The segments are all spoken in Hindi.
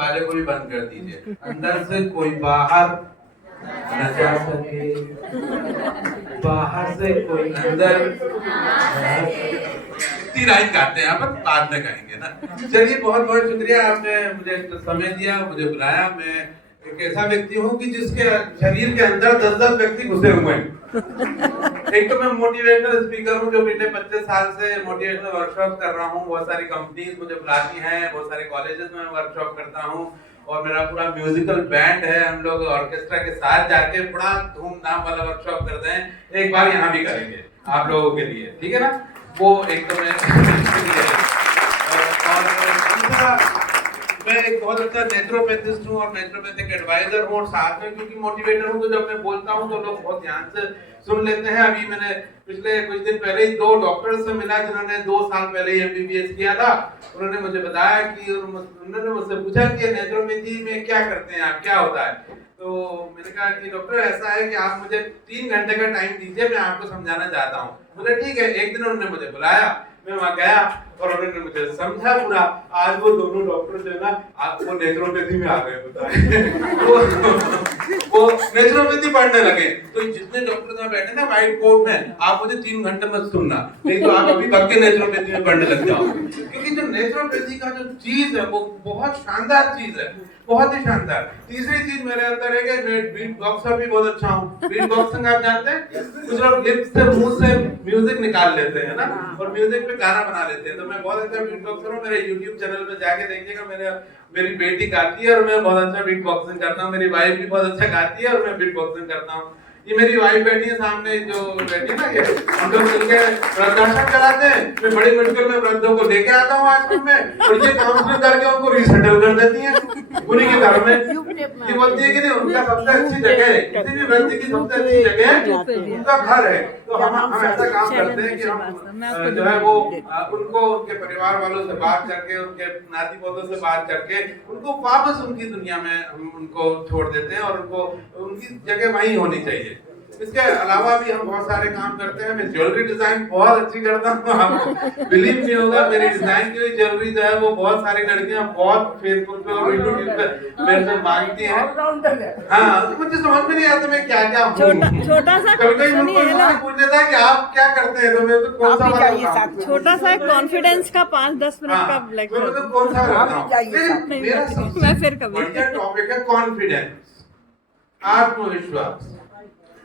दरवाजे को भी बंद कर दीजिए, अंदर से कोई बाहर न जा सके, बाहर से कोई अंदर। इतनी लाइन गाते हैं यहाँ पर, बाद में गाएंगे ना। चलिए, बहुत बहुत शुक्रिया, आपने मुझे समय दिया, मुझे बुलाया। मैं एक ऐसा व्यक्ति हूँ कि जिसके शरीर के अंदर 10-10 व्यक्ति घुसे हुए हैं। एक तो मैं मोटिवेशनल स्पीकर हूँ, जो पिछले 25 साल से मोटिवेशनल वर्कशॉप कर रहा हूँ। बहुत सारी कंपनीज मुझे बुलाती हैं, बहुत सारे कॉलेजेस में वर्कशॉप करता हूँ, और मेरा पूरा म्यूजिकल बैंड है। हम लोग ऑर्केस्ट्रा के साथ जाके बड़ा धूमधाम वाला वर्कशॉप करते हैं। एक बार यहाँ भी करेंगे आप लोगों के लिए, ठीक है ना? वो एक तो मैं मैं एक बहुत अच्छा नेचुरोपैथिस्ट हूँ और नेचुरोपैथिक एडवाइजर हूँ, और साथ में क्योंकि मोटिवेटर हूँ, तो जब मैं बोलता हूँ तो लोग बहुत ध्यान से सुन लेते हैं। अभी मैंने पिछले कुछ दिन पहले ही 2 डॉक्टर्स से मिला जिन्होंने 2 साल पहले ही एमबीबीएस किया था। उन्होंने मुझे बताया कि उन्होंने मुझसे पूछा कि नेचुरोपैथी में क्या करते हैं आप, क्या होता है? तो मैंने कहा कि डॉक्टर ऐसा है कि आप मुझे 3 घंटे का टाइम दीजिए, मैं आपको समझाना चाहता हूँ। बोले ठीक है। एक दिन उन्होंने मुझे बुलाया, मैं वहां गया और उन्होंने मुझे समझा पूरा। आज वो दोनों डॉक्टर जो है ना, आपको नेचुरोपैथी में आ गए, वो नेचुरोपैथी पढ़ने लगे। तो जितने डॉक्टर यहाँ बैठे ना व्हाइट कोट में, आप मुझे 3 घंटे मत सुनना, नहीं तो आप अभी भाग के नेचुरोपैथी में पढ़ने लग जाओ। क्योंकि जो नेचुरोपैथी का जो चीज है वो बहुत शानदार चीज है, बहुत ही शानदार। तीसरी चीज मेरे अंदर है कि मैं बीट बॉक्सर भी बहुत अच्छा हूँ। बीट बॉक्सिंग आप जानते हैं? कुछ लोग लिप्स से, मुंह से म्यूजिक निकाल लेते हैं ना, और म्यूजिक पे गाना बना लेते हैं। तो मैं बहुत अच्छा बीट बॉक्सर हूँ। मेरे YouTube चैनल पे जाके देखिएगा, मेरी बेटी गाती है और मैं बहुत अच्छा बीट बॉक्सिंग करता हूँ। मेरी वाइफ भी बहुत अच्छा गाती है और मैं बीट बॉक्सिंग करता हूँ। ये मेरी वाइफ बैठी है सामने, जो बैठी है ना, ये हम लोग मिलके वृद्धाश्रम चलाते हैं। मैं बड़ी मुश्किल में वृद्धों को लेके आता हूँ आश्रम में, और ये काउंसलिंग करके उनको रिसेटल कर देती है उन्हीं के घर में। ये बोलती है कि नहीं, उनका सबसे अच्छी जगह है, किसी भी व्यक्ति की सबसे अच्छी जगह है उनका घर है। तो हम ऐसा काम करते हैं कि हम जो है वो उनको उनके परिवार वालों से बात करके, उनके नाती पोतों से बात करके, उनको वापस उनकी दुनिया में हम उनको छोड़ देते हैं, और उनको उनकी जगह वहीं होनी चाहिए। इसके अलावा भी हम बहुत सारे काम करते हैं। मैं ज्वेलरी डिजाइन बहुत अच्छी करता हूँ, आपको बिलीव नहीं होगा। मेरी डिजाइन की हुई ज्वेलरी जो है वो बहुत सारी लड़कियां बहुत फेसबुक पे और यूट्यूब पे मेरे से मांगती हैं। हाँ, तो मुझे समझ में नहीं आता मैं क्या क्या हूँ। छोटा सा कभी मुझसे पूछ लेता है कि आप क्या करते हैं, तो मैं तो कौन सा वाला छोटा सा कॉन्फिडेंस का 5-10 मिनट का लेक्चर। मैं तो कौन सा करता हूँ। मेरा सबसे बढ़िया टॉपिक है कॉन्फिडेंस, आत्मविश्वास,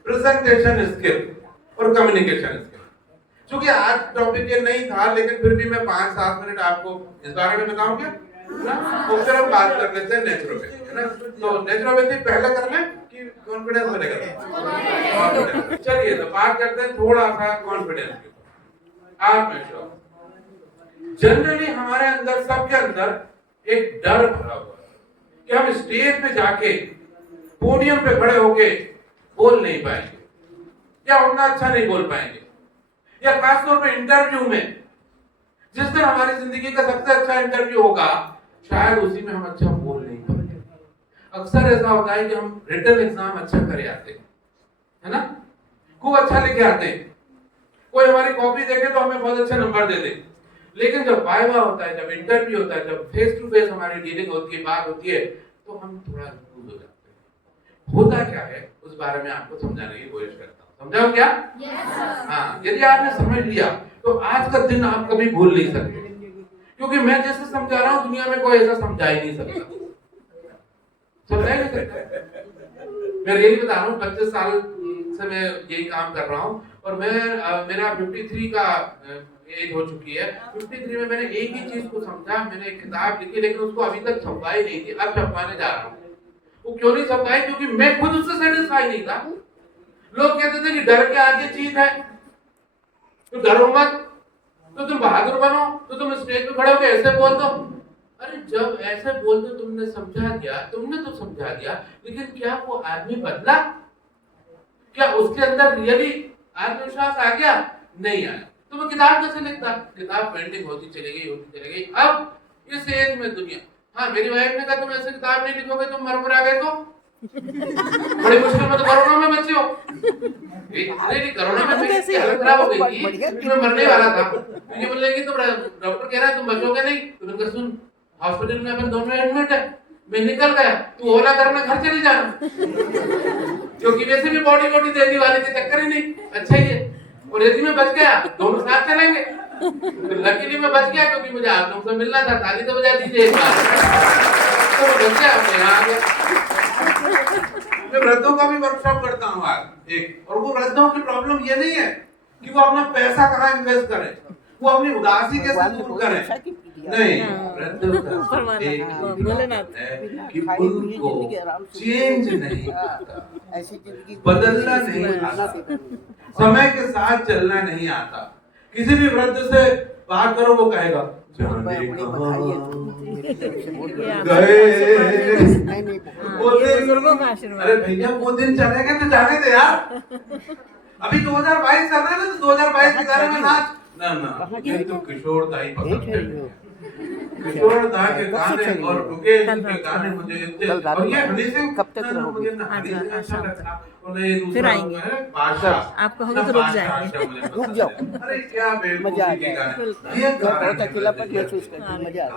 प्रेजेंटेशन स्किल और कम्युनिकेशन स्किल। क्योंकि आज टॉपिक ये नहीं था, लेकिन फिर भी मैं 5-7 मिनट आपको इस बारे में बताऊं क्या ना? तो फिर हम बात कर लेते हैं नेचुरोपैथी, है ना? तो नेचुरोपैथी पहले कर लें कि कॉन्फिडेंस पहले कर लें? चलिए, तो बात करते हैं थोड़ा सा कॉन्फिडेंस के ऊपर, आत्मविश्वास। जनरली हमारे अंदर, सबके अंदर एक डर भरा हुआ है कि हम स्टेज पे जाके, पोडियम पे खड़े होके बोल नहीं पाएंगे, या उतना अच्छा नहीं बोल पाएंगे, या खासतौर पे इंटरव्यू में, जिस दिन हमारी जिंदगी का सबसे अच्छा इंटरव्यू होगा, शायद उसी में हम अच्छा बोल नहीं पाएंगे। अक्सर ऐसा होता है कि हम रिटन एग्जाम अच्छा करे आते हैं, है ना, खूब अच्छा लिखे आते हैं, कोई हमारी कॉपी देखे तो हमें बहुत अच्छे नंबर दे दे, लेकिन जब वाइवा होता है, जब इंटरव्यू होता है, जब फेस टू फेस हमारी डीलिंग होती है, बात होती है, तो हम थोड़ा लूज हो जाते हैं। होता क्या है उस बारे में आपको समझाने की कोशिश करता हूँ। समझाओ क्या? हाँ, यदि आपने समझ लिया तो आज का दिन आप कभी भूल नहीं सकते, क्योंकि मैं जैसे समझा रहा हूँ दुनिया में कोई ऐसा समझा ही नहीं सकता। समझा ही नहीं सकता। मैं रियली बता रहा हूँ, 25 साल से मैं यही काम कर रहा हूँ, और मैं मेरा 53 का एज हो चुकी है। 53 में मैंने एक ही चीज को समझा। मैंने एक किताब लिखी, लेकिन उसको अभी तक छपवाई नहीं थी, अब छपवाने जा रहा हूँ। वो क्यों नहीं छपवाई? क्योंकि मैं खुद उससे सेटिस्फाई नहीं था। लोग कहते थे कि डर के आगे चीज है, तो डरो मत, तो तुम बहादुर बनो, तो तुम स्टेज पे खड़े होकर ऐसे बोल दो। अरे जब ऐसे बोल दो, तुमने समझा दिया, तुमने तो समझा दिया, लेकिन क्या वो आदमी बदला? क्या उसके अंदर रियली आत्मविश्वास आ गया? नहीं आया। तो मैं किताब कैसे लिखता? किताब पेंटिंग होती चली गई। अब इस एज में दुनिया, हाँ, मेरी वाइफ ने कहा तुम ऐसे किताब नहीं लिखोगे, तुम मर आ गए तो बड़ी मुश्किल में, तो कोरोना में बचे हो। नहीं, कोरोना में मेरी हालत खराब हो गई थी कि मैं मरने वाला था। तो ये बोल रहे कि तुम, डॉक्टर कह रहा है तुम बचोगे नहीं। तो मैंने कहा सुन, हॉस्पिटल में अपन दोनों एडमिट है, मैं निकल गया, तू ओला कर में घर चली जाना, क्योंकि वैसे भी बॉडी बॉडी देने वाले के चक्कर ही नहीं, अच्छा ही है। और यदि मैं बच गया दोनों साथ चलेंगे, तो लकीली मैं बच गया क्योंकि मुझे आप लोगों से मिलना था, ताली तो बजा दीजिए एक बार। तो मैं बच गया, मैं यहाँ आ गया। मैं वृद्धों का भी वर्कशॉप करता हूँ आज एक, और वो वृद्धों की प्रॉब्लम ये नहीं है कि वो अपना पैसा कहाँ इन्वेस्ट करें, वो अपनी उदासी कैसे दूर करें। नहीं, वृद्धों का एक है कि उनको चेंज नहीं आता, बदलना नहीं आता, समय के साथ चलना नहीं आता। किसी भी वृद्ध से बात करो वो कहेगा जाने गए, अरे भैया वो दिन चले गए तो जाने दे यार, अभी 2022 चल रहा है ना, तो 2022 के गाने में नाच ना, ये तो किशोर दा ही पसंद है। किशोर दा के गाने और मुकेश के गाने मुझे इतने, और ये हनी सिंह कब तक रहोगे? अच्छा लगता, फिर आएंगे, आप कहोगे तो रुक जाएंगे। रुक जाओ, अरे क्या मजा आ बेवकूफी के गया, गाने, ये बहुत अकेलापन महसूस करते हैं, मजा आ गया।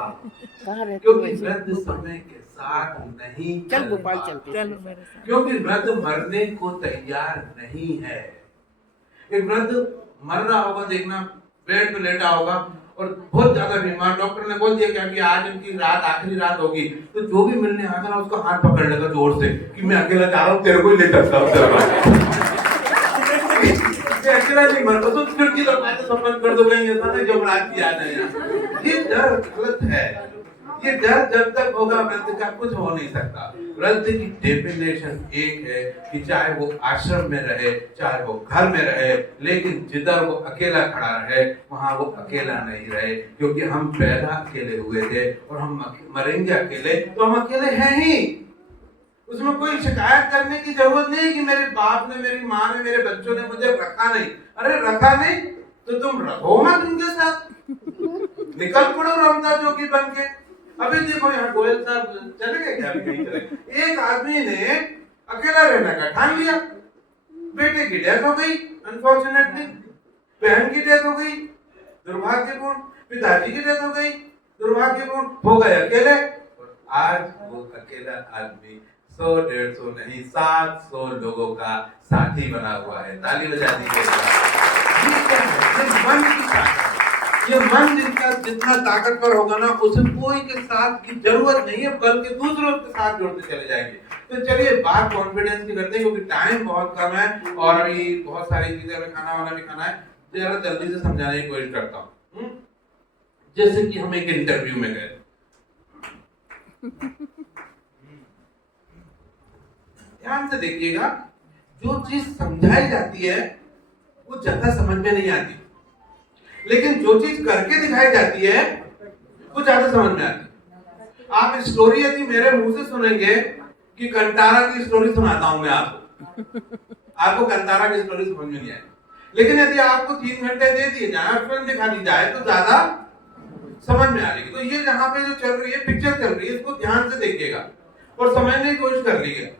कहाँ रहते क्योंकि हो? वृद्ध समय के साथ नहीं चल चल गोपाल पाते। चलते चलो मेरे साथ। क्योंकि वृद्ध मरने को तैयार नहीं है। एक वृद्ध मर रहा होगा, देखना बेड पे लेटा होगा और बहुत ज्यादा बीमार, डॉक्टर ने बोल दिया कि आज इनकी रात आखिरी रात होगी, तो जो भी मिलने आता ना उसका हाथ पकड़ लेगा जोर से कि मैं अकेला जा रहा हूँ, तेरे को ही ले सकता हूँ, अकेला नहीं मरता तो खिड़की दरवाजे सब बंद कर दो, कहीं ऐसा नहीं जब रात की याद है। ये डर गलत है, ये डर जब तक होगा वृद्ध का कुछ हो नहीं सकता। वृद्ध की डेफिनेशन एक है कि चाहे वो आश्रम में रहे, चाहे वो घर में रहे, लेकिन जिधर वो अकेला खड़ा रहे वहां वो अकेला नहीं रहे, क्योंकि हम पैदा अकेले हुए थे और हम मरेंगे अकेले, तो हम अकेले हैं ही। उसमें कोई शिकायत करने की जरूरत नहीं कि मेरे बाप ने, मेरी माँ ने, मेरे बच्चों ने मुझे रखा नहीं। अरे रखा नहीं तो तुम रहो मत उनके साथ, निकल पड़ो रमता जोगी बन के। अभी देखो यहाँ गोयल साहब चले गए क्या, कहीं चले, एक आदमी ने अकेला रहने का ठान लिया, बेटे की डेथ हो गई अनफॉर्चुनेटली, बहन की डेथ हो गई दुर्भाग्यपूर्ण, पिताजी की डेथ हो गई दुर्भाग्यपूर्ण, हो गए अकेले। आज वो अकेला आदमी 100-150 नहीं 700 लोगों का साथी बना हुआ है, ताली बजा दीजिए। ये मन जिनका जितना ताकतवर होगा ना, उसे कोई के साथ की जरूरत नहीं है, बल्कि दूसरों के साथ जुड़ते चले जाएंगे। तो चलिए बात कॉन्फिडेंस की करते हैं, क्योंकि टाइम बहुत कम है और अभी बहुत सारी चीजें हमें खाना वाना भी खाना है, जरा जल्दी से समझाने की कोशिश करता हूँ। जैसे कि हम एक इंटरव्यू में गए, ध्यान से देखिएगा, जो चीज समझाई जाती है वो ज्यादा समझ में नहीं आती, लेकिन जो चीज करके दिखाई जाती है वो ज्यादा समझ में आती है। आप स्टोरी यदि मेरे मुंह से सुनेंगे कि कंटारा की स्टोरी सुनाता हूं मैं आपको कंटारा की स्टोरी समझ में नहीं आएगी, लेकिन यदि आपको 3 घंटे दे दिए जाए, फिल्म दिखा दी जाए, तो ज्यादा समझ में आएगी। तो ये जहाँ पे जो चल रही है, पिक्चर चल रही है, इसको ध्यान से देखिएगा और समझने की कोशिश कर लीजिएगा,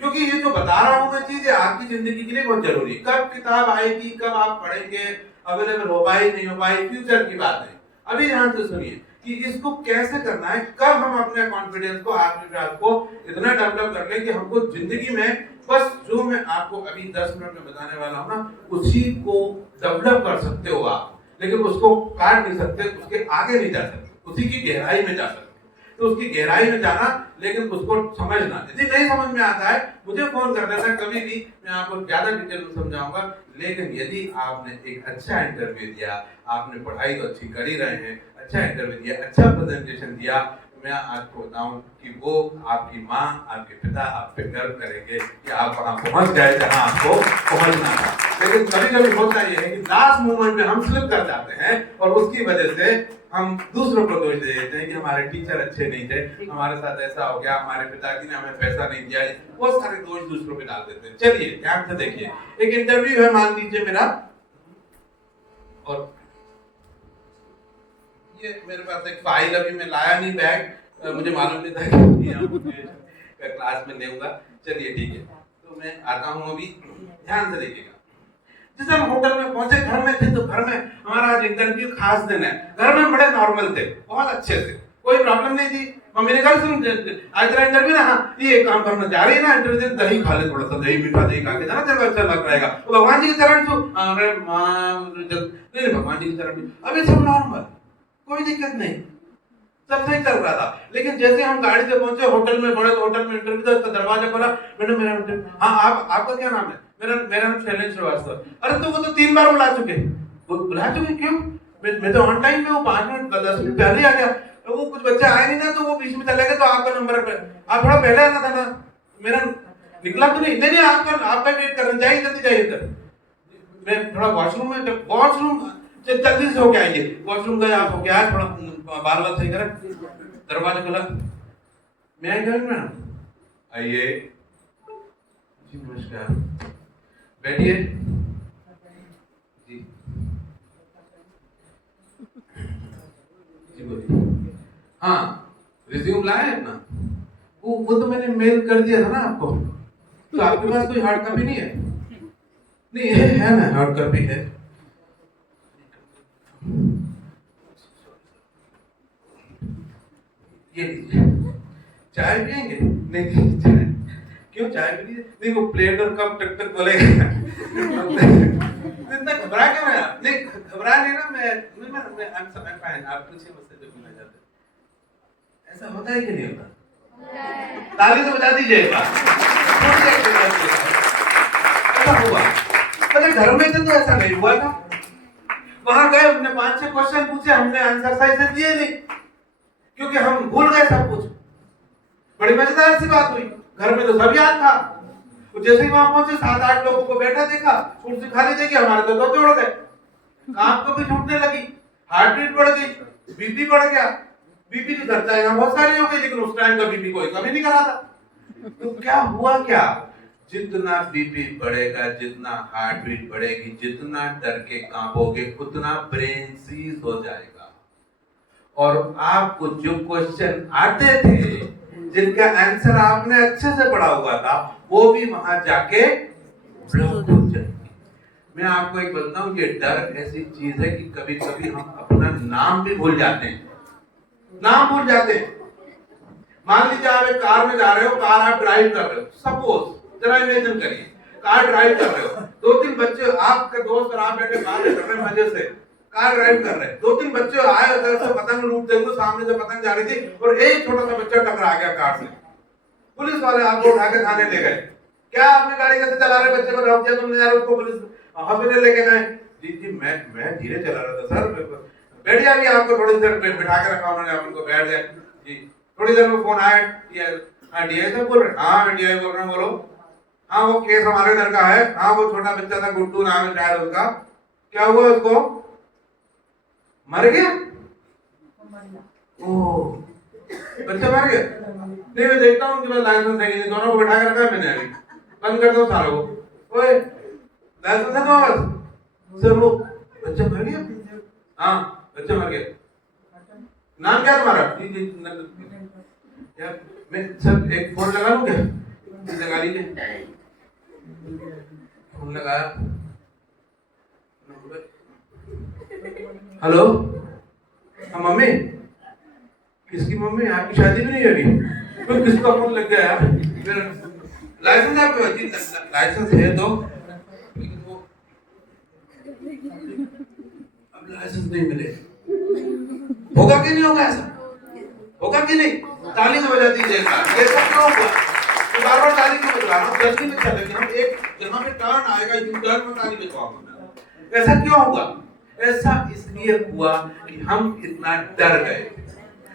क्योंकि ये जो बता रहा हूं मैं चीजें आपकी जिंदगी के लिए बहुत जरूरी है। कब किताब आएगी, कब आप पढ़ेंगे, अवेलेबल हो पाई नहीं हो पाई, फ्यूचर की बात है। अभी ध्यान से सुनिए कि इसको कैसे करना है, कब हम अपने कॉन्फिडेंस को, आत्मविश्वास को इतना डेवलप कर लें कि हमको जिंदगी में बस जो मैं आपको अभी 10 मिनट में बताने वाला हूँ ना, उसी को डेवलप कर सकते हो आप, लेकिन उसको काट नहीं सकते, उसके आगे नहीं जा सकते, उसी की गहराई में जा सकते। तो उसकी गहराई में जाना, लेकिन उसको समझना। यदि नहीं समझ में आता है मुझे फोन कर देना, कभी भी मैं आपको ज्यादा डिटेल में समझाऊंगा। लेकिन यदि आपने एक अच्छा इंटरव्यू दिया, आपने पढ़ाई तो अच्छी कर ही रहे हैं, अच्छा इंटरव्यू दिया, अच्छा प्रेजेंटेशन दिया, मैं आपको बताऊं कि वो आपकी माँ, आपके पिता आप पे गर्व करेंगे कि आप वहां पहुंच गए जहां आपको पहुंचना था। लेकिन कभी कभी होता यह है कि लास्ट मोमेंट में हम स्लिप कर जाते हैं और उसकी वजह से हम दूसरों को दोष दे देते हैं कि हमारे टीचर अच्छे नहीं थे, हमारे साथ ऐसा हो गया, हमारे पिताजी ने हमें पैसा नहीं दिया, बहुत सारे दोष दूसरों पे डाल देते हैं। चलिए ध्यान से देखिए, एक इंटरव्यू है मान लीजिए मेरा, और ये मेरे पास एक फाइल अभी मैं लाया नहीं बैग, मुझे मालूम नहीं था कि क्लास में लेऊंगा। चलिए ठीक है, तो मैं आता हूँ अभी, ध्यान से देखिएगा। जिस हम होटल में पहुंचे, घर में थे, तो घर में हमारा आज इंटरव्यू खास दिन है, घर में बड़े नॉर्मल थे, बहुत अच्छे थे, कोई प्रॉब्लम नहीं थी, मम्मी ने कहा सुन आज तेरा इंटरव्यू ना, हाँ ये काम करना जा रही है ना इंटरव्यू, दही खा ले, थोड़ा सा दही मीठा दही खा के जाना, तेरे को अच्छा लग रहेगा। तो भगवान जी की चरण छू, अरे माँ नहीं भगवान जी की चरण छू, अब ये सब नॉर्मल, कोई दिक्कत नहीं, सब सही चल रहा था। लेकिन जैसे हम गाड़ी से पहुंचे होटल में, बड़े होटल में इंटरव्यू था, उसका दरवाजा खोला, मैडम मेरा इंटरव्यू, हाँ आप आपका क्या नाम है? मेरा नाम शैलेंद्र श्रीवास्तव। अरे तो वो तो 3 बार बुला चुके, बुला चुके क्यों? मैं तो ऑन टाइम में हूँ, 5 मिनट 10 मिनट पहले आ गया। तो वो कुछ बच्चे आए नहीं ना, तो वो बीच में चले गए, तो आपका नंबर पे आप थोड़ा पहले आना था ना, मेरा निकला तो नहीं, नहीं आपका वेट करना चाहिए, जल्दी जाइए इधर, मैं थोड़ा वॉशरूम में, वॉशरूम जल्दी से होके आइए, वॉशरूम गए आप होके आए, थोड़ा बाल बाल सही करें, दरवाजा खुला, मैं आई कमिंग मैडम? आइए जी, नमस्कार, बैठिए जी, जी बोलिए। हाँ रिज्यूम लाए अपना, वो तो मैंने मेल कर दिया था ना आपको, तो आपके पास कोई हार्ड कॉपी नहीं है? नहीं है ना, हार्ड कॉपी है। ये लीजिए, चाय पियेंगे? नहीं चाय क्यों, चाय पी लीजिए। नहीं वो प्लेट और कप टक टक बोलेगा। इतना घबरा क्यों है आप? नहीं घबरा नहीं ना, मैं I'm fine, आप पूछिए मुझसे जो पूछना चाहते हैं। ऐसा होता है कि नहीं होता? ताली तो बजा दीजिए एक बार। ऐसा हुआ, अरे घर में तो ऐसा नहीं हुआ था, वहां गए, हमने 5-6 क्वेश्चन पूछे, हमने आंसर सही से दिए नहीं, क्योंकि हम भूल गए सब कुछ। बड़ी मजेदार सी बात हुई, घर में तो सब याद था, तो जैसे ही वहां पहुंचे 7-8 लोगों को बैठा देखा, कुर्सी खाली देखी, हमारे तो दौड़ गए, काम को भी छूटने लगी, हार्ट बीट बढ़ गई, बीपी बढ़ गया। बीपी की चर्चा यहाँ बहुत सारी हो गई, लेकिन उस टाइम का बीपी कोई कभी नहीं करा था। तो क्या हुआ, क्या जितना बीपी बढ़ेगा, जितना हार्ट बीट बढ़ेगी, जितना डर के कांपोगे, उतना ब्रेन सीज हो जाएगा। और आपको जो क्वेश्चन आते थे, जिनका आंसर आपने अच्छे से पढ़ा हुआ था, वो भी वहां जाके ब्लॉक हो जाएंगे। मैं आपको एक बताऊं कि डर ऐसी चीज है कि कभी कभी हम अपना नाम भी भूल जाते हैं, नाम भूल जाते हैं। मान लीजिए आप एक कार में जा रहे हो, कार आप ड्राइव कर रहे हो, सपोज जरा इमेजिन करिए, कार ड्राइव कर रहे हो, 2-3 बच्चे आपके दोस्त और आप बैठे बात कर रहे हैं मजे से, कार ड्राइव कर रहे हैं, 2-3 बच्चे आए, उधर से पतंग लूट देखो, सामने से पतंग जा रही थी, और एक छोटा सा बच्चा टकरा गया कार से। पुलिस वाले आपको उठा के थाने ले गए, क्या आपने गाड़ी कैसे चला रहे, बच्चे को रोक दिया तुमने, यार उसको पुलिस हॉस्पिटल लेके गए। जी मैं धीरे चला रहा था सर, बैठिए, अभी आपको थोड़ी देर बिठा के रखा उन्होंने, आप उनको बैठ गए जी। थोड़ी देर में फोन आया, हाँ डीआई साहब बोल रहे? हाँ मैं डीआई बोल रहा हूँ, बोलो। हाँ वो केस हमारे घर का है, हाँ वो छोटा बच्चा था, गुड्डू नाम है शायद उसका, क्या हुआ उसको, मर गया? ओह बच्चा मर गया? नहीं मैं देखता हूँ उनके पास लाइसेंस है कि नहीं, दोनों को बैठा के रखा है मैंने, अभी बंद कर दो सारों को। ओए लाइसेंस है तुम्हारे पास? सर वो बच्चा मर गया? हाँ बच्चा मर गया। नाम क्या तुम्हारा? यार मैं सर एक फोन लगा लूं क्या? लगा लीजिए, फोन लगाया। हेलो हाँ मम्मी, किसकी मम्मी? आपकी शादी भी नहीं हो रही, तो किसका फोन लग गया यार? लाइसेंस आपके पास? लाइसेंस है तो, लेकिन वो अब लाइसेंस नहीं मिले, होगा कि नहीं होगा ऐसा? होगा कि नहीं? ताली तो बजा दीजिए। ऐसा क्यों हुआ? तो बार-बार ताली क्यों बजा रहा हूं? जल्दी में चलेंगे हम, एक जहां पे टर्न आएगा, यू टर्न में ताली बजवाऊंगा। ऐसा क्यों हुआ? ऐसा इसलिए हुआ कि हम इतना डर गए।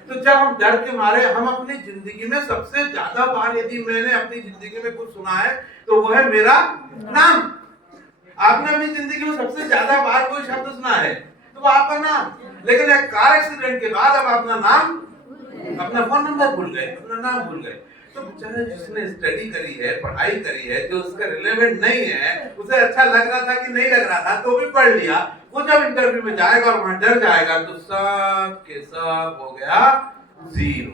तो जब हम डर के मारे, हम अपनी जिंदगी में सबसे ज्यादा बार, यदि मैंने अपनी जिंदगी में कुछ सुना है तो वो है मेरा नाम। आपने अपनी जिंदगी में सबसे ज्यादा बार कोई शब्द सुना है तो वो आपका नाम। लेकिन एक कार एक्सीडेंट के बाद अब अपना नाम, अपना फोन नंबर भूल गए, अपना नाम भूल गए। तो बेचारा जिसने स्टडी करी है, पढ़ाई करी है, जो उसका रिलेवेंट नहीं है, उसे अच्छा लग रहा था कि नहीं लग रहा था तो भी पढ़ लिया, वो जब इंटरव्यू में जाएगा और वहां डर जाएगा तो सब के सब हो गया जीरो,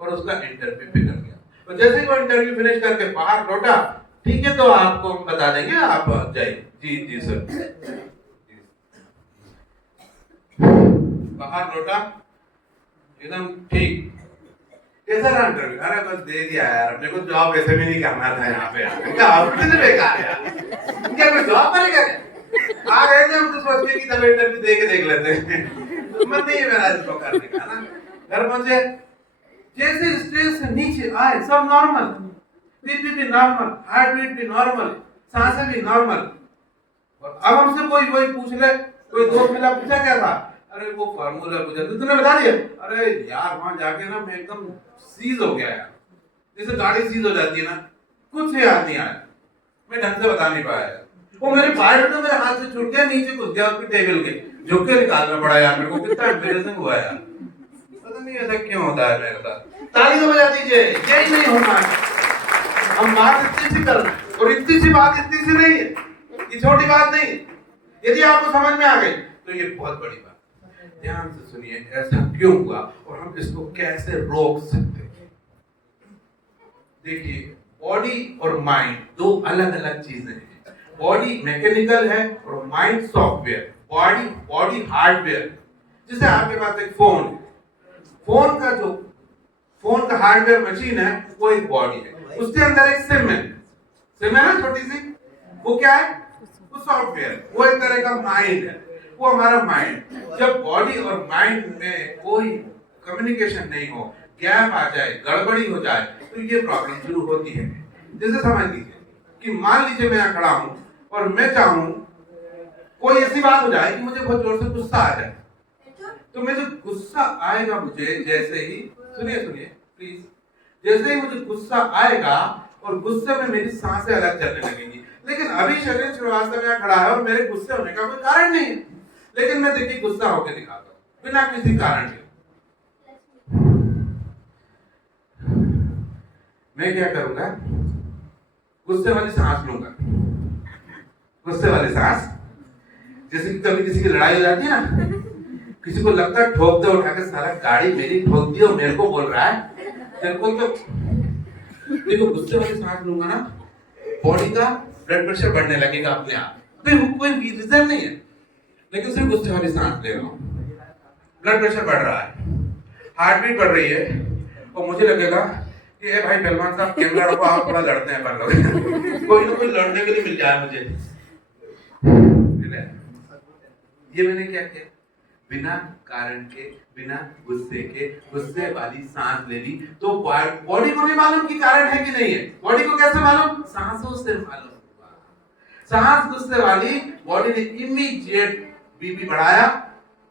और उसका इंटरव्यू बिगड़ गया। तो जैसे ही वो इंटरव्यू फिनिश करके बाहर लौटा, ठीक है तो आपको बता देंगे, आप जाइए। जी सर। बाहर लौटा एकदम ठीक, कैसा रहा इंटरव्यू? अरे बस दे दिया यार, अपने को जॉब वैसे भी नहीं करना था यहाँ पे। क्या ऑफिस में बेकार यार, क्या कोई जॉब करेगा? आ गए थे हम तो सोच के कि चलो इंटरव्यू दे के देख लेते हैं, मन नहीं है मेरा इसको करने का ना। घर पहुंचे, जैसे स्टेज से नीचे आए सब नॉर्मल, बीपी भी नॉर्मल, हार्ट बीट भी नॉर्मल, सांसें भी नॉर्मल। और अब हमसे कोई वही पूछ ले, कोई दोस्त मिला पूछा क्या था, अरे वो फार्मूला पूछा तो तूने बता दिया। अरे यार वहां जाके ना मैं एकदम सीज हो गया यार, जैसे गाड़ी सीज हो जाती है ना, कुछ याद नहीं आया, मैं ढंग से बता नहीं पाया। वो मेरे पायर तो मेरे हाथ से छूट गया, नीचे घुस गया उसकी टेबल के, झुक के निकालना पड़ा यार मेरे को, कितना एम्बैरेसिंग हुआ यार। पता नहीं ऐसा क्यों होता है मेरे साथ। ताली तो बजा दीजिए, यही नहीं होना है। हम बात इतनी सी कर रहे हैं, और इतनी सी बात इतनी सी नहीं है, ये छोटी बात नहीं है। यदि आपको समझ में आ गई तो ये बहुत बड़ी बात। ध्यान से सुनिए, ऐसा क्यों हुआ और हम इसको कैसे रोक सकते हैं। देखिए, बॉडी और माइंड दो अलग अलग चीजें हैं। बॉडी मैकेनिकल है और माइंड सॉफ्टवेयर। Body hardware. जैसे आपके पास एक फोन है, फोन का हार्डवेयर मशीन है, वो एक बॉडी है, उसके अंदर एक सिम है ना छोटी सी, वो क्या है? वो सॉफ्टवेयर। वो एक तरह का माइंड है, वो हमारा माइंड। जब बॉडी और माइंड में कोई कम्युनिकेशन नहीं हो, गैप आ जाए, गड़बड़ी हो जाए, तो ये प्रॉब्लम शुरू होती है। जैसे समझ लीजिए कि मान लीजिए मैं यहाँ खड़ा हूँ और मैं चाहूँ कोई ऐसी बात हो जाए कि मुझे बहुत जोर से गुस्सा आ जाए, तो मैं जो गुस्सा आएगा मुझे, जैसे ही सुनिए प्लीज, जैसे ही मुझे गुस्सा आएगा और गुस्से में मेरी सांसें अलग चलने लगेंगी। लेकिन अभी शरीर श्रीवास्तव यहाँ खड़ा है और मेरे गुस्से होने का कोई कारण नहीं है, लेकिन मैं देखिए गुस्सा होकर दिखाता हूँ बिना किसी कारण के। मैं क्या करूंगा? गुस्से वाली सांस लूंगा, गुस्से वाली सांस। जैसे कि कभी किसी की लड़ाई हो जाती है ना, किसी को लगता है ठोक दे उठा के, सारा गाड़ी मेरी ठोक दी और मेरे को बोल रहा है तेरे को, तो देखो गुस्से वाली सांस लूंगा ना, बॉडी का ब्लड प्रेशर बढ़ने लगेगा अपने आप। कोई रीजन नहीं है, लेकिन सिर्फ गुस्से वाली सांस ले रहा हूँ, ब्लड प्रेशर बढ़ रहा है, हार्ट बीट बढ़ रही है, और मुझे लगेगा कि ए भाई पहलवान साहब कैमरा रखो, आप थोड़ा लड़ते हैं पर लोग कोई ना कोई लड़ने के लिए मिल जाए मुझे। ये मैंने क्या किया? बिना कारण के, बिना गुस्से के, गुस्से वाली सांस ले ली। तो बॉडी को नहीं मालूम कि कारण है कि नहीं है। बॉडी को कैसे मालूम? सांसों से मालूम हुआ। सांस गुस्से वाली, बॉडी ने इमीडिएट बीपी बढ़ाया,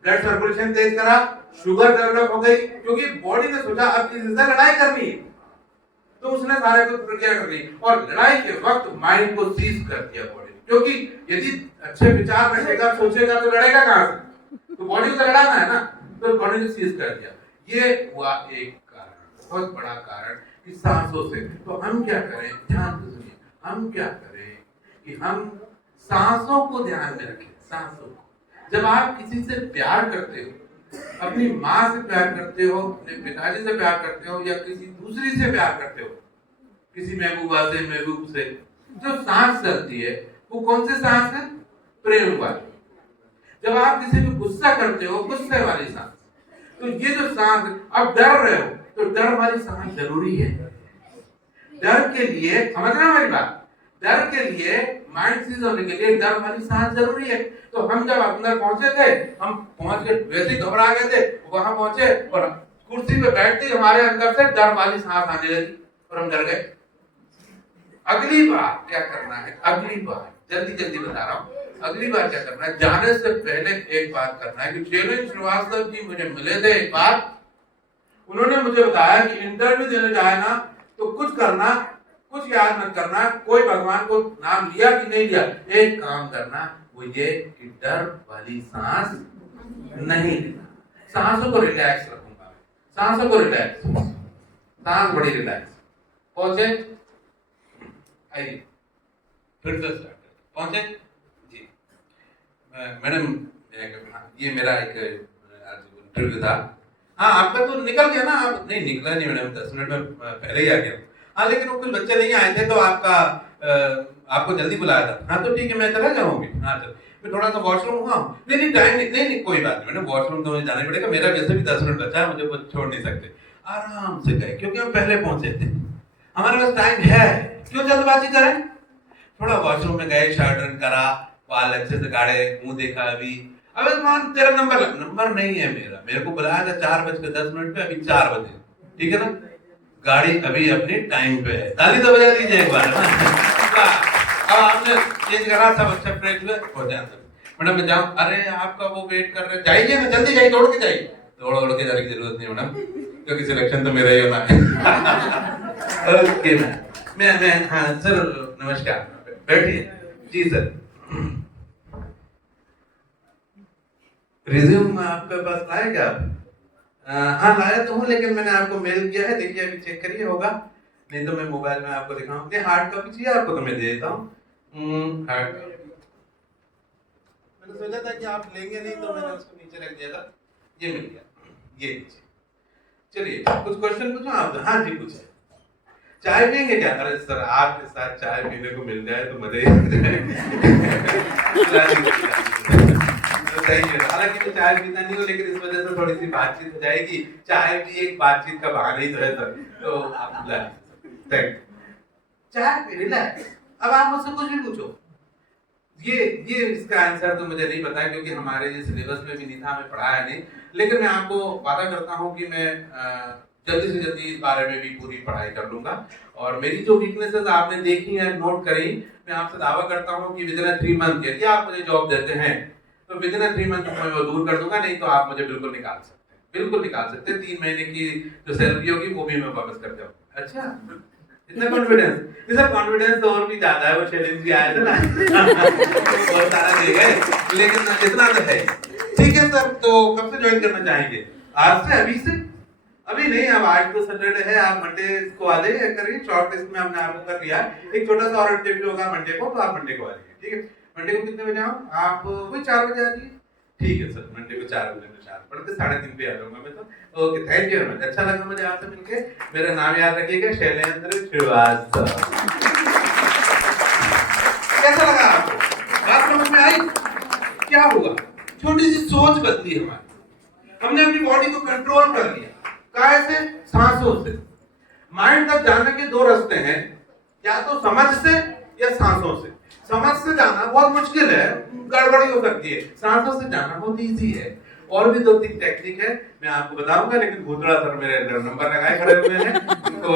ब्लड सर्कुलेशन तेज करा, शुगर डेवलप हो गई, क्योंकि बॉडी ने सोचा अब किसी से लड़ाई करनी है, तो उसने सारे को प्रक्रिया कर दी। और लड़ाई के वक्त माइंड को सीज कर दिया बॉडी, क्योंकि यदि अच्छे विचार रखेगा, सोचेगा, तो लड़ेगा कहां से? तो बॉडी को लड़ाना है ना, तो बॉडी ने सीज कर दिया। ये हुआ एक कारण, बहुत बड़ा कारण, कि सांसों से। तो हम क्या करें? ध्यान से सुनिए, हम क्या करें कि हम सांसों को ध्यान में रखें। सांसों को, जब आप किसी से प्यार करते हो, अपनी माँ से प्यार करते हो, अपने पिताजी से प्यार करते हो, या किसी दूसरी से प्यार करते हो, किसी महबूबा से, महबूब से, जो सांस चलती है वो कौन सी सांस है? प्रेम वाली। जब आप किसी को गुस्सा करते हो, गुस्से वाली सांस। तो ये जो सांस, अब डर रहे हो तो डर वाली सांस जरूरी है। डर के लिए, समझना मेरी बात, डर के लिए, माइंड सीज होने के लिए डर वाली सांस जरूरी है। तो हम जब अंदर पहुंचे थे, हम पहुंच के वैसे ही घबरा गए थे, वहां पहुंचे और कुर्सी पे बैठते ही हमारे अंदर से डर वाली सांस आने लगी और हम डर गए। अगली बार क्या करना है? अगली बार जल्दी बता रहा हूँ, अगली बार क्या करना है? जाने से पहले एक बात करना है कि शैलेंद्र श्रीवास्तव जी मुझे मिले थे एक बार, उन्होंने मुझे बताया कि इंटरव्यू देने जाए ना तो कुछ करना, कुछ याद मत करना, कोई भगवान को नाम लिया कि नहीं लिया, एक काम करना, वो ये कि डर वाली सांस नहीं लेना। सांसों को रिलैक्स रखूंगा, सांसों को रिलैक्स, सांस बड़ी रिलैक्स। पहुंचे, आइए फिर से स्टार्ट पहुंचे जी। मैडम, ये मेरा एक इंटरव्यू था। हाँ, आपका तो निकल गया ना? आप नहीं निकला नहीं मैडम, 10 मिनट में पहले ही आ गया। हाँ, लेकिन वो कुछ बच्चे नहीं आए थे तो आपको जल्दी बुलाया था। हाँ तो ठीक है, मैं चला जाऊंगी। हाँ चल, मैं थोड़ा सा वॉशरूम हुआ। नहीं टाइम नहीं, कोई बात नहीं मैडम, वॉशरूम तो मुझे जाना पड़ेगा, मेरा वैसे भी 10 मिनट बचा है, मुझे वो छोड़ नहीं सकते। आराम से गए क्योंकि हम पहले पहुंचे थे, हमारे पास टाइम है, क्यों जल्दबाजी करें। थोड़ा वॉशरूम में गए, शर्ट रन करा, बाल अच्छे से गाड़े, मुंह देखा, अबे मान तेरा नंबर नहीं है मेरे को बुलाया था 4:10 पे, अभी 4 बजे, ठीक है ना, गाड़ी अभी अपने टाइम पे है, ताली तो बजा दीजिए एक बार ना। अब आपने चेंज करा, सब अच्छा फ्रेश हुए, हो जाए मैडम मैं जाऊँ, अरे आपका वो वेट कर रहे, जाइए ना, जल्दी जाइए, दौड़ के जाइए, दौड़ के जाने की जरूरत नहीं मैडम, क्योंकि सिलेक्शन तो मेरा ही होना है। ओके मैं हाँ सर नमस्कार, बैठिए जी सर। रिज्यूम आपके पास लाए क्या आप? हाँ लाया तो हूँ, लेकिन मैंने आपको मेल किया है, देखिए अभी चेक करिए, होगा नहीं तो मैं मोबाइल में आपको दिखाऊँ। नहीं हार्ड कॉपी चाहिए आपको तो मैं दे देता हूँ। हार्ड कॉपी मैंने सोचा था कि आप लेंगे नहीं तो मैंने उसको नीचे रख दिया था, ये मिल गया, ये लीजिए। चलिए कुछ क्वेश्चन पूछूं आप? हाँ जी पूछे। चाय पियेंगे क्या? अरे सर आपके साथ चाय पीने को मिल जाए तो मजे ही सही है। हालांकि मैं चाय पीता नहीं हूँ, लेकिन इस वजह से थोड़ी सी बातचीत हो जाएगी, चाय भी एक बातचीत का बहाना ही तो है सर, तो आप बुला लीजिए। चाय पी रिलैक्स, अब आप मुझसे कुछ भी पूछो। ये इसका आंसर तो मुझे नहीं पता है, क्योंकि हमारे ये सिलेबस में भी नहीं था, हमें पढ़ाया नहीं, लेकिन मैं आपको वादा करता हूँ कि मैं जल्दी से जल्दी इस बारे में भी पूरी पढ़ाई कर लूंगा। और मेरी जो वीकनेसेस आपने देखी है, नोट करी, मैं आपसे दावा करता हूँ कि विद इन 3 मंथ यदि आप मुझे जॉब देते हैं तो विद इन 3 मंथ मैं वो दूर कर दूंगा, नहीं तो आप मुझे बिल्कुल निकाल सकते हैं, बिल्कुल निकाल सकते हैं। 3 महीने की जो सैलरी होगी वो भी मैं वापस कर जाऊंगा। अच्छा इतना कॉन्फिडेंस? सर कॉन्फिडेंस तो और भी ज्यादा है, वो चैलेंज भी आया था ना बहुत सारा दे गए, लेकिन इतना तो है। ठीक है सर, तो कब से ज्वाइन करना चाहेंगे? आज से? अभी से? अभी नहीं, अब आज तो सैटरडे है, आप मंडे को आ जाइए, करिए शॉर्ट लिस्ट में हमने आपको कर दिया, एक छोटा सा और इंटरव्यू होगा मंडे को, तो आप मंडे को आ जाइए। ठीक है, मंडे को कितने बजे आऊं? आप वही 4 बजे आ जाइए। ठीक है सर, मंडे को 4 बजे, 4 पढ़ते 3:30 पे आ जाऊंगा मैं तो। Okay thank you very much, अच्छा लगा मुझे आपसे मिलके। मेरा नाम याद रखिएगा, शैलेंद्र श्रीवास्तव। कैसा लगा आपको? बात समझ में आई? क्या हुआ? छोटी सी सोच बदली हमारी, हमने अपनी बॉडी को कंट्रोल कर लिया। कैसे? सांसों से। माइंड तक जाने के 2 रास्ते हैं, या तो समझ से या सांसों से। समझ से जाना बहुत मुश्किल है, गड़बड़ी हो सकती है, सांसों से जाना बहुत इजी है। और भी 2-3 टेक्निक है, मैं आपको बताऊंगा, लेकिन भूतड़ा सर मेरे नंबर लगाए खड़े हुए हैं तो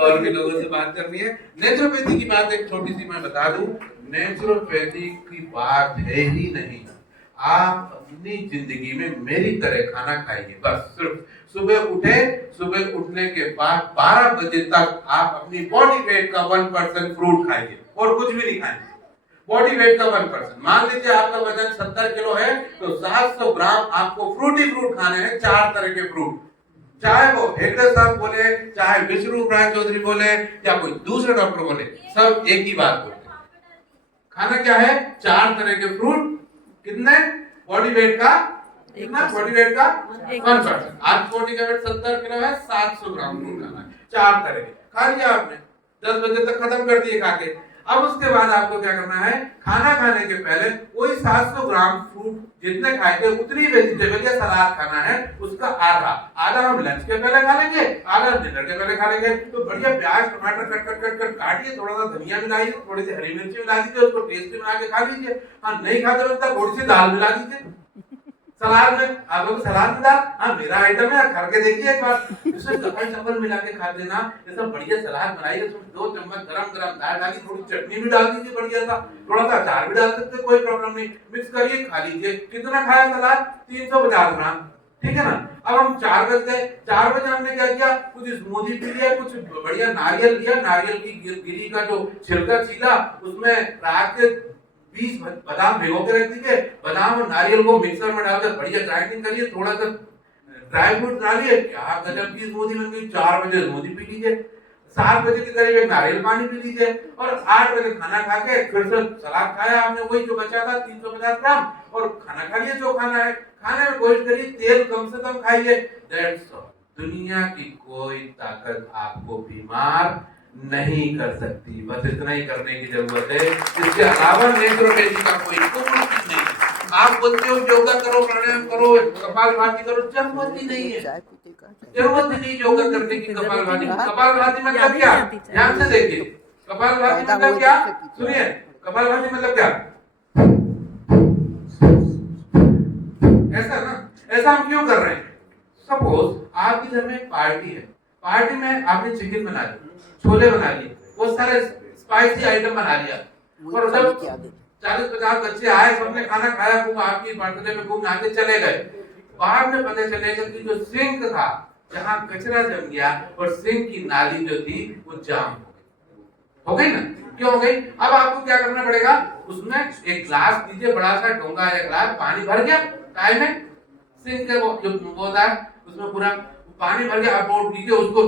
और भी लोगों से बात करनी है। नेचुरोपैथी की बात एक छोटी सी मैं बता दूं, नेचुरोपैथी की बात है ही नहीं। आप अपनी जिंदगी में मेरी तरह खाना खाइए, बस सिर्फ सुबह उठे, सुबह उठने के बाद 12 बजे तक आप अपनी बॉडी वेट का 1% फ्रूट खाइए, और कुछ भी नहीं खाएंगे। बॉडी वेट का 1%, मान लीजिए आपका वजन 70 किलो है, तो 700 ग्राम आपको फ्रूटी फ्रूट खाने हैं, 4 तरह के फ्रूट। चाहे वो हेगड़े साहब बोले, चाहे विष्णु राय चौधरी बोले, या कोई दूसरे डॉक्टर बोले, सब एक ही बात बोलते हैं। खाना क्या है? 4 तरह के फ्रूट। कितने? बॉडी वेट का कितना? बॉडी वेट का 1%। आज बॉडी का वेट 70 किलो है, 700 ग्राम फ्रूट खाना है, 4 तरह के खा लिया आपने, 10 बजे तक खत्म कर दिए खा के। अब उसके बाद आपको क्या करना है? खाना खाने के पहले वही 700 ग्राम फ्रूट जितने खाए थे उतनी वेजिटेबल या सलाद खाना है, उसका आधा हम लंच के पहले खा लेंगे, आधा डिनर के पहले खा लेंगे। तो बढ़िया प्याज टमाटर कट काटिए, थोड़ा सा धनिया मिलाइए, थोड़ी सी हरी मिर्ची मिला दीजिए, उसको टेस्टी बना के खा लीजिए। हाँ नहीं खाते तो थोड़ी सी दाल मिला दीजिए सलाद में, आप लोग सलाद में दाल, हाँ मेरा आइटम है, करके देखिए एक बार, इसमें कपल चपल मिला के खा लेना, ये सब बढ़िया सलाद बनाइए, उसमें 2 चम्मच गरम दाल डालिए, थोड़ी चटनी भी डाल दीजिए बढ़िया सा, थोड़ा सा अचार भी डाल सकते, कोई प्रॉब्लम नहीं, मिक्स करिए खा लीजिए। कितना खाया सलाद? 350 ग्राम, ठीक है ना। अब हम 4 बज गए, 4 बजे हमने क्या किया? कुछ स्मूदी पी लिया, कुछ बढ़िया नारियल लिया, नारियल की गिरी का जो छिलका छीला, उसमें रात के 20 बादाम भिगो के रख दीजिए, बादाम और नारियल को मिक्सर में डालकर बढ़िया ग्राइंडिंग करिए, थोड़ा सा ड्राई फ्रूट डालिए, क्या गजब की स्मूदी बन गई। 4 बजे स्मूदी पी लीजिए, 7 बजे के करीब एक नारियल पानी पी लीजिए, और 8 बजे खाना खा के फिर से सलाद खाया आपने, वही जो बचा था 350 ग्राम, और खाना खा लिया जो खाना है। खाने में कोशिश करिए तेल कम से कम खाइए। That's all. दुनिया की कोई ताकत आपको बीमार नहीं कर सकती, बस इतना ही करने की जरूरत है। इसके अलावा नेचुरोपैथी का कोई नहीं। आप बोलते हो योगा करो, प्राणायाम करो, कपालभाति करो, जरूरत ही नहीं है, चाय पीते का जरूरत ही नहीं योगा करने की। कपालभाति, कपालभाति मतलब क्या? ध्यान से देखिए, कपालभाति मतलब क्या? सुनिए, कपालभाति मतलब क्या? ऐसा ना, ऐसा हम क्यों कर रहे हैं? सपोज आपके घर में पार्टी है, पार्टी में आपने चिकन बना लिया, छोले बना लिए, वो सारे स्पाइसी आइटम बना लिया, और जब 40-50 बच्चे आए, सबने खाना खाया, खूब आपकी बर्थडे में खूब नाचे चले गए, बाद में पता चलेगा कि जो सिंक था, जहाँ कचरा जम गया, और सिंक की नाली जो थी वो जाम हो गई ना? क्यों हो गई? अब आपको क्या करना पड़ेगा? उसमें एक ग्लास लीजिए, बड़ा सा डोंगा या ग्लास, पानी भर गया, काय में सिंक है वो जो होता है, उसमें पूरा पानी भर गया, आप वो लीजिए उसको,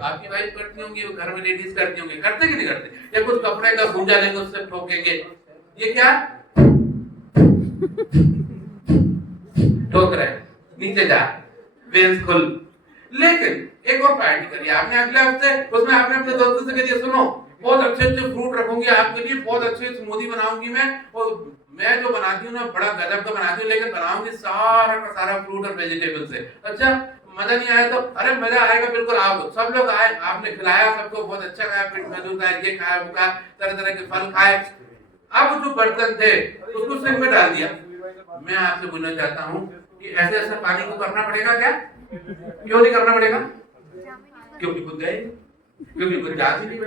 आपकी वाइफ करती होंगी, वो घर में लेडीज करती होंगी, करते कि नहीं करते? या कुछ कपड़े का भूंजा लेंगे, उससे ठोकेंगे, ये क्या ठोक रहे हैं, नीचे जा, वेंस खुल। लेकिन एक और पार्टी करिए आपने अगले हफ्ते, उसमें आपने अपने दोस्तों से कहिए, सुनो बहुत अच्छे अच्छे फ्रूट रखूंगी आपके लिए, बहुत अच्छे स्मूदी बनाऊंगी मैं, और मैं जो बनाती हूँ ना बड़ा गजब का बनाती हूँ, लेकिन बनाऊंगी सारा का सारा फ्रूट और वेजिटेबल से। अच्छा मजा नहीं आया तो? अरे मजा आएगा, बिल्कुल आओ, सब लोग आए, आपने खिलाया सबको, बहुत अच्छा खाया, पेट मजबूत खाया, ये खाया वो खाया, तरह तरह के फल खाए। अब जो बर्तन थे उसको सिंक में डाल दिया। मैं आपसे बोलना चाहता हूँ कि ऐसे ऐसे पानी को करना पड़ेगा क्या? क्यों नहीं करना पड़ेगा? क्योंकि खुद गए, क्योंकि कुछ जाती नहीं।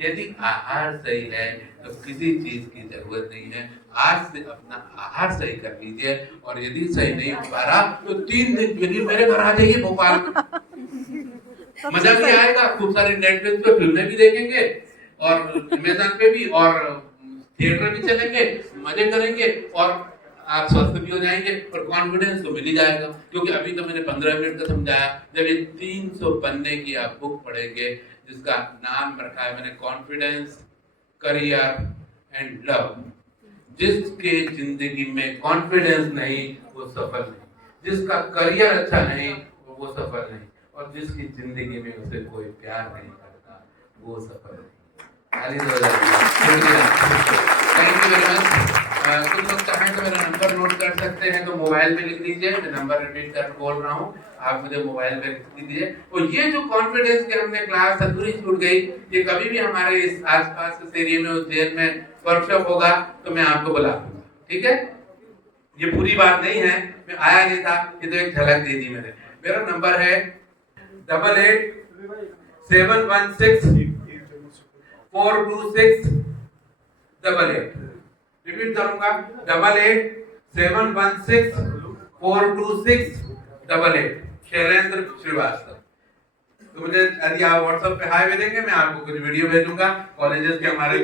यदि आहार सही है तो किसी चीज की जरूरत नहीं है। आज से अपना आहार सही कर लीजिए, और यदि सही नहीं हो पा रहा तो 3 दिन मेरे घर आ जाइए भोपाल में, मजा भी आएगा, खूब सारे नेटफ्लिक्स पे फिल्में भी देखेंगे, और अमेज़न पे भी, और थिएटर भी चलेंगे, मजे करेंगे, और आप स्वस्थ भी हो जाएंगे, और कॉन्फिडेंस तो मिल ही जाएगा। क्योंकि अभी तो मैंने 15 मिनट का समझाया, जब ये 300 पन्ने की आप बुक पढ़ेंगे, जिसका नाम रखा है मैंने कॉन्फिडेंस, करियर एंड लव। जिसके जिंदगी में कॉन्फिडेंस नहीं वो सफल नहीं, जिसका करियर अच्छा नहीं वो सफल नहीं, और जिसकी जिंदगी में उसे कोई प्यार नहीं करता वो सफल नहीं। Thank you very much. कुछ लोग चाहें तो मेरा नंबर नोट कर सकते हैं, तो मोबाइल पे लिख लीजिए, मैं नंबर रिपीट कर बोल रहा हूँ, आप मुझे मोबाइल पे लिख दीजिए। और ये जो कॉन्फिडेंस की हमने क्लास अधूरी छूट गई, ये कभी भी हमारे इस आसपास इस एरिया में, उज्जैन में वर्कशॉप होगा तो मैं आपको बुला दूंगा, ठीक है? ये पूरी बात नहीं है, मैं आया नहीं था, ये तो एक झलक दे दी मैंने। मेरा नंबर है 8871642688। रिपीट करूंगा, 8871642688। शैलेंद्र श्रीवास्तव। तो मुझे यदि आप व्हाट्सएप पे हाई भेजेंगे, मैं आपको कुछ वीडियो भेजूंगा कॉलेजेस के हमारे